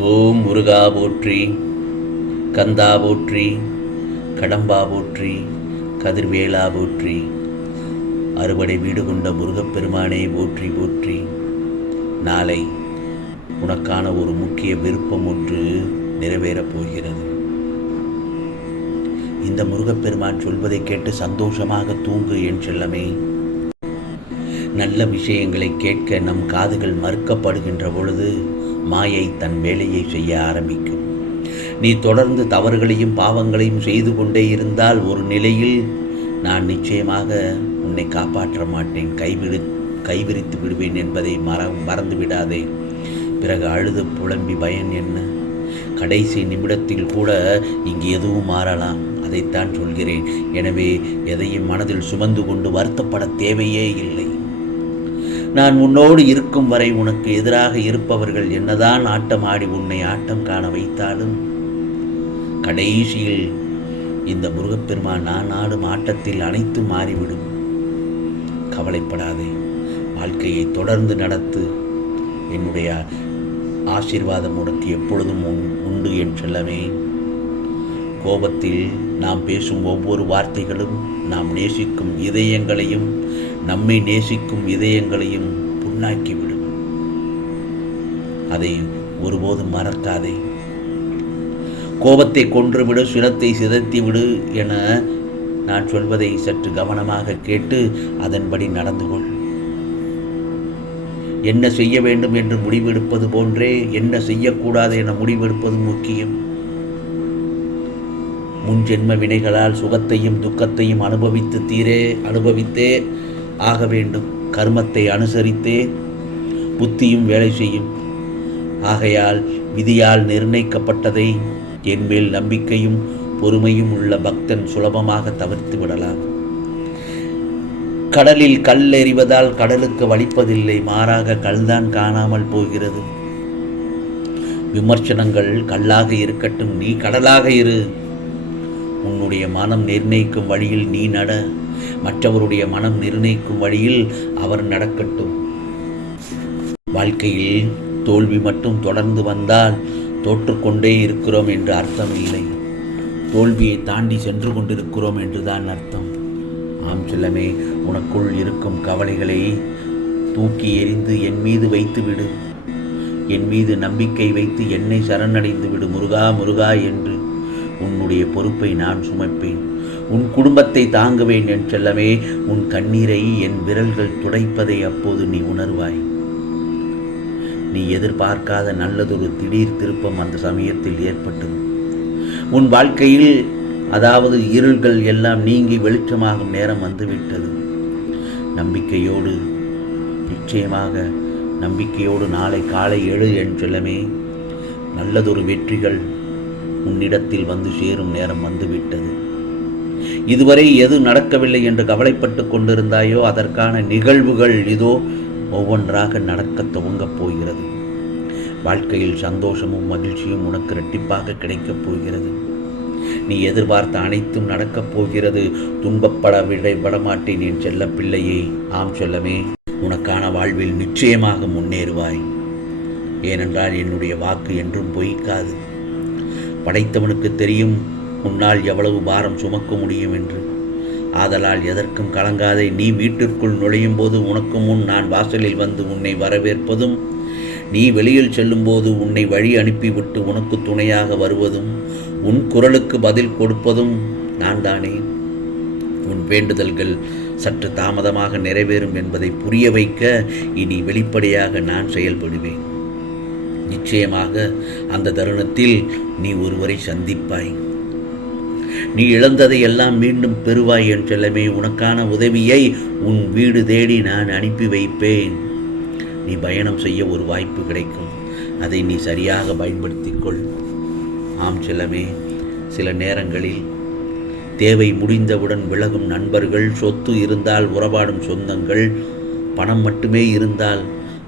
ஓம் முருகா போற்றி, கந்தா போற்றி, கடம்பா போற்றி, கதிர்வேலா போற்றி, அறுபடை வீடு கொண்ட முருகப்பெருமானே போற்றி போற்றி. நாளை உனக்கான ஒரு முக்கிய விருப்பம் ஒன்று நிறைவேறப் போகிறது. இந்த முருகப்பெருமான் சொல்வதை கேட்டு சந்தோஷமாக தூங்கு என் செல்லமே. நல்ல விஷயங்களை கேட்க நம் காதுகள் மறுக்கப்படுகின்ற பொழுது மாயை தன் வேலையை செய்ய ஆரம்பிக்கும். நீ தொடர்ந்து தவறுகளையும் பாவங்களையும் செய்து கொண்டே இருந்தால் ஒரு நிலையில் நான் நிச்சயமாக உன்னை காப்பாற்ற மாட்டேன், கைவிரித்து விடுவேன் என்பதை மறந்து விடாதே. பிறகு அழுது புலம்பி பயன் என்ன? கடைசி நிமிடத்தில் கூட இங்கு எதுவும் மாறலாம். அதைத்தான் சொல்கிறேன். எனவே எதையும் மனதில் சுமந்து கொண்டு வருத்தப்பட தேவையே இல்லை. நான் உன்னோடு இருக்கும் வரை உனக்கு எதிராக இருப்பவர்கள் என்னதான் ஆட்டம் ஆடி உன்னை ஆட்டம் காண வைத்தாலும் கடைசியில் இந்த முருகப்பெருமான் நான் ஆடும் ஆட்டத்தில் அனைத்தும் மாறிவிடும். கவலைப்படாதே, வாழ்க்கையை தொடர்ந்து நடத்து. என்னுடைய ஆசீர்வாதம் உனக்கு எப்பொழுதும் உண்டு என் செல்லமே. கோபத்தில் நாம் பேசும் ஒவ்வொரு வார்த்தைகளும் நாம் நேசிக்கும் இதயங்களையும் நம்மை நேசிக்கும் இதயங்களையும் புண்ணாக்கிவிடும். அதை ஒருபோதும் மறக்காதே. கோபத்தை கொன்றுவிடு, சிரத்தை சிதைத்துவிடு என நான் சொல்வதை சற்று கவனமாக கேட்டு அதன்படி நடந்து கொள். என்ன செய்ய வேண்டும் என்று முடிவெடுப்பது போன்றே என்ன செய்யக்கூடாது என முடிவெடுப்பது முக்கியம். முன் ஜென்ம வினைகளால் சுகத்தையும் துக்கத்தையும் அனுபவித்தே ஆக வேண்டும். கர்மத்தை அனுசரித்தே புத்தியும் வேலை செய்யும். ஆகையால் விதியால் நிர்ணயிக்கப்பட்டதை என்மேல் நம்பிக்கையும் பொறுமையும் உள்ள பக்தன் சுலபமாக தவிர்த்து விடலாம். கடலில் கல் எறிவதால் கடலுக்கு வலிப்பதில்லை, மாறாக கல்தான் காணாமல் போகிறது. விமர்சனங்கள் கல்லாக இருக்கட்டும், நீ கடலாக இரு. உன்னுடைய மனம் நிர்ணயிக்கும் வழியில் நீ நட, மற்றவருடைய மனம் நிர்ணயிக்கும் வழியில் அவர் நடக்கட்டும். வாழ்க்கையில் தோல்வி மட்டும் தொடர்ந்து வந்தால் தோற்றுக்கொண்டே இருக்கிறோம் என்று அர்த்தம் இல்லை, தோல்வியை தாண்டி சென்று கொண்டிருக்கிறோம் என்றுதான் அர்த்தம். ஆம் செல்லமே, உனக்குள் இருக்கும் கவலைகளை தூக்கி எறிந்து என் மீது வைத்துவிடு. என் மீது நம்பிக்கை வைத்து என்னை சரணடைந்து விடு. முருகா முருகா என்று உன்னுடைய பொறுப்பை நான் சுமப்பேன். உன் குடும்பத்தை தாங்குவேன் என் செல்லமே. உன் கண்ணீரை என் விரல்கள் துடைப்பதை அப்போது நீ உணர்வாய். நீ எதிர்பார்க்காத நல்லதொரு திடீர் திருப்பம் அந்த சமயத்தில் ஏற்பட்டது. உன் வாழ்க்கையில் அதாவது இருள்கள் எல்லாம் நீங்கி வெளிச்சமாகும் நேரம் வந்துவிட்டது. நம்பிக்கையோடு, நிச்சயமாக நம்பிக்கையோடு நாளை காலை எழு என் செல்லமே. நல்லதொரு வெற்றிகள் உன்னிடத்தில் வந்து சேரும் நேரம் வந்துவிட்டது. இதுவரை எது நடக்கவில்லை என்று கவலைப்பட்டு கொண்டிருந்தாயோ அதற்கான நிகழ்வுகள் இதோ ஒவ்வொன்றாக நடக்க துவங்கப் போகிறது. வாழ்க்கையில் சந்தோஷமும் மகிழ்ச்சியும் உனக்கு இரட்டிப்பாக கிடைக்கப் போகிறது. நீ எதிர்பார்த்த அனைத்தும் நடக்கப் போகிறது. துன்பப்பட விடமாட்டேன் என் செல்ல பிள்ளையே. ஆம் செல்லமே, உனக்கான வாழ்வில் நிச்சயமாக முன்னேறுவாய். ஏனென்றால் என்னுடைய வாக்கு என்றும் பொய்க்காது. படைத்தவனுக்கு தெரியும் உன்னால் எவ்வளவு பாரம் சுமக்க முடியும் என்று. ஆதலால் எதற்கும் கலங்காதே. நீ வீட்டிற்குள் நுழையும் போது உனக்கு முன் நான் வாசலில் வந்து உன்னை வரவேற்பதும், நீ வெளியில் செல்லும்போது உன்னை வழி அனுப்பிவிட்டு உனக்கு துணையாக வருவதும், உன் குரலுக்கு பதில் கொடுப்பதும் நான் தானே. உன் வேண்டுதல்கள் சற்று தாமதமாக நிறைவேறும் என்பதை புரிய வைக்க இனி வெளிப்படையாக நான் செயல்படுவேன். நிச்சயமாக அந்த தருணத்தில் நீ ஒருவரை சந்திப்பாய். நீ இழந்ததை எல்லாம் மீண்டும் பெறுவாய் என் செல்லமே. உனக்கான உதவியை உன் வீடு தேடி நான் அனுப்பி வைப்பேன். நீ பயணம் செய்ய ஒரு வாய்ப்பு கிடைக்கும். அதை நீ சரியாக பயன்படுத்திக்கொள். ஆம் செல்லமே, சில நேரங்களில் தேவை முடிந்தவுடன் விலகும் நண்பர்கள், சொத்து இருந்தால் உறவாடும் சொந்தங்கள், பணம் மட்டுமே இருந்தால்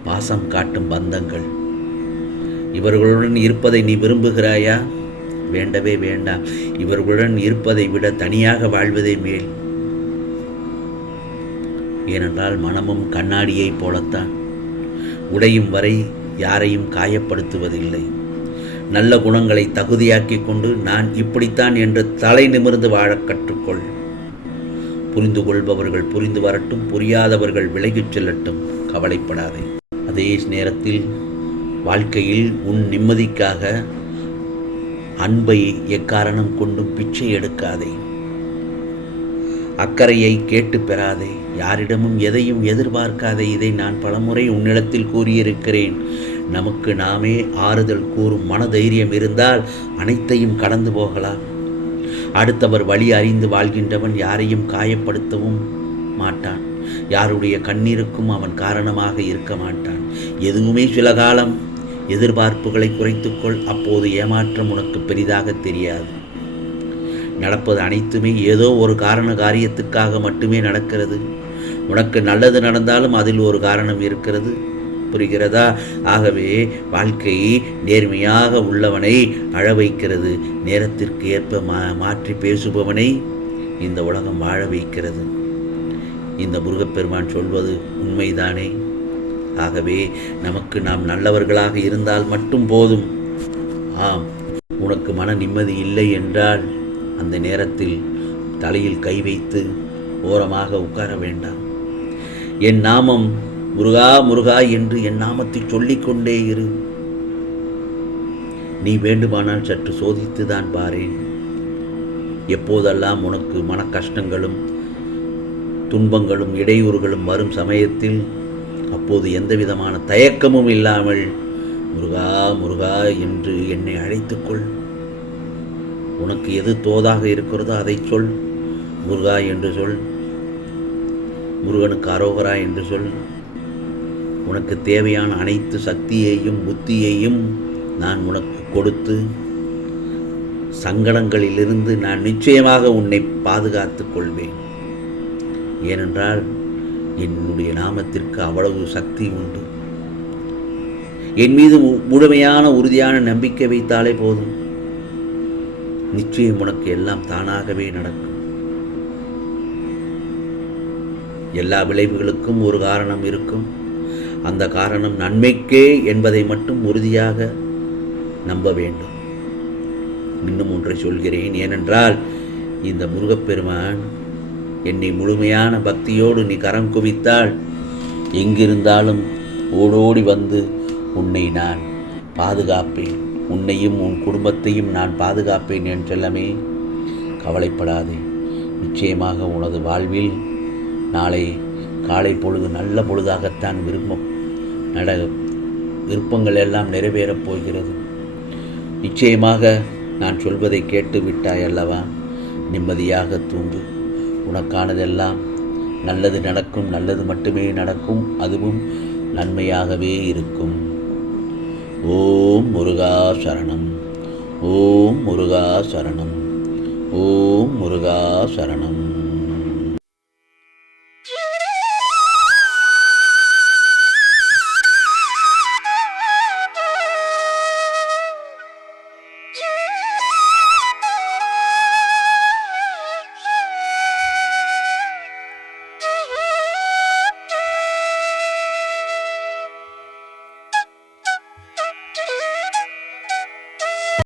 பாசம் காட்டும் பந்தங்கள், இவர்களுடன் இருப்பதை நீ விரும்புகிறாயா? வேண்டவே வேண்டாம். இவர்களுடன் இருப்பதை விட தனியாக வாழ்வதே மேல். ஏனென்றால் மனமும் கண்ணாடியை போலத்தான், உடையும் வரை யாரையும் காயப்படுத்துவதில்லை. நல்ல குணங்களை தகுதியாக்கி கொண்டு நான் இப்படித்தான் என்று தலை நிமிர்ந்து வாழக் கற்றுக்கொள். புரிந்து கொள்பவர்கள் புரிந்து வரட்டும், புரியாதவர்கள் விலகிச் செல்லட்டும், கவலைப்படாதே. அதே நேரத்தில் வாழ்க்கையில் உன் நிம்மதிக்காக அன்பை எக்காரணம் கொண்டும் பிச்சை எடுக்காதே. அக்கறையை கேட்டு பெறாதே. யாரிடமும் எதையும் எதிர்பார்க்காதே. இதை நான் பலமுறை உன்னிடத்தில் கூறியிருக்கிறேன். நமக்கு நாமே ஆறுதல் கூறும் மனதைரியம் இருந்தால் அனைத்தையும் கடந்து போகலாம். அடுத்தவர் வழி அறிந்து வாழ்கின்றவன் யாரையும் காயப்படுத்தவும் மாட்டான். யாருடைய கண்ணீருக்கும் அவன் காரணமாக இருக்க மாட்டான். எதுவுமே சில காலம் எதிர்பார்ப்புகளை குறைத்துக்கொள். அப்போது ஏமாற்றம் உனக்கு பெரிதாக தெரியாது. நடப்பது அனைத்துமே ஏதோ ஒரு காரியத்துக்காக மட்டுமே நடக்கிறது. உனக்கு நல்லது நடந்தாலும் அதில் ஒரு காரணம் இருக்கிறது. புரிகிறதா? ஆகவே வாழ்க்கை நேர்மையாக உள்ளவனை அழ வைக்கிறது. நேரத்திற்கு ஏற்ப மாற்றி பேசுபவனை இந்த உலகம் வாழ வைக்கிறது. இந்த முருகப்பெருமான் சொல்வது உண்மைதானே? ஆகவே நமக்கு நாம் நல்லவர்களாக இருந்தால் மட்டும் போதும். ஆம், உனக்கு மன நிம்மதி இல்லை என்றால் அந்த நேரத்தில் தலையில் கை வைத்து ஓரமாக உட்கார வேண்டாம். என் நாமம் முருகா முருகா என்று என் நாமத்தை சொல்லிக்கொண்டே இரு. நீ வேண்டுமானால் சற்று சோதித்துதான் பாரேன். எப்போதெல்லாம் உனக்கு மன கஷ்டங்களும் துன்பங்களும் இடையூறுகளும் வரும் சமயத்தில் அப்போது எந்த விதமான தயக்கமும் இல்லாமல் முருகா முருகா என்று என்னை அழைத்துக்கொள். உனக்கு எது தோதாக இருக்கிறதோ அதை சொல். முருகா என்று சொல். முருகனுக்கு அரோகரா என்று சொல். உனக்கு தேவையான அனைத்து சக்தியையும் புத்தியையும் நான் உனக்கு கொடுத்து சங்கடங்களிலிருந்து நான் நிச்சயமாக உன்னை பாதுகாத்துக் கொள்வேன். ஏனென்றால் என்னுடைய நாமத்திற்கு அவ்வளவு சக்தி உண்டு. என் மீது முழுமையான உறுதியான நம்பிக்கை வைத்தாலே போதும். நிச்சயம் உனக்கு எல்லாம் தானாகவே நடக்கும். எல்லா விளைவுகளுக்கும் ஒரு காரணம் இருக்கும். அந்த காரணம் நன்மைக்கே என்பதை மட்டும் உறுதியாக நம்ப வேண்டும். இன்னும் ஒன்றை சொல்கிறேன். ஏனென்றால் இந்த முருகப்பெருமான் என்னை முழுமையான பக்தியோடு நீ கரம் குவித்தால் எங்கிருந்தாலும் ஓடோடி வந்து உன்னை நான் பாதுகாப்பேன். உன்னையும் உன் குடும்பத்தையும் நான் பாதுகாப்பேன் என் செல்லமே. கவலைப்படாதே. நிச்சயமாக உனது வாழ்வில் நாளை காலை பொழுது நல்ல பொழுதாகத்தான் விருப்பங்கள் எல்லாம் நிறைவேறப் போகிறது. நிச்சயமாக நான் சொல்வதை கேட்டு விட்டாய் அல்லவா? நிம்மதியாக தூங்கு. உனக்கானதெல்லாம் நல்லது நடக்கும். நல்லது மட்டுமே நடக்கும். அதுவும் நன்மையாகவே இருக்கும். ஓம் முருகா சரணம். ஓம் முருகா சரணம். ஓம் முருகா சரணம்.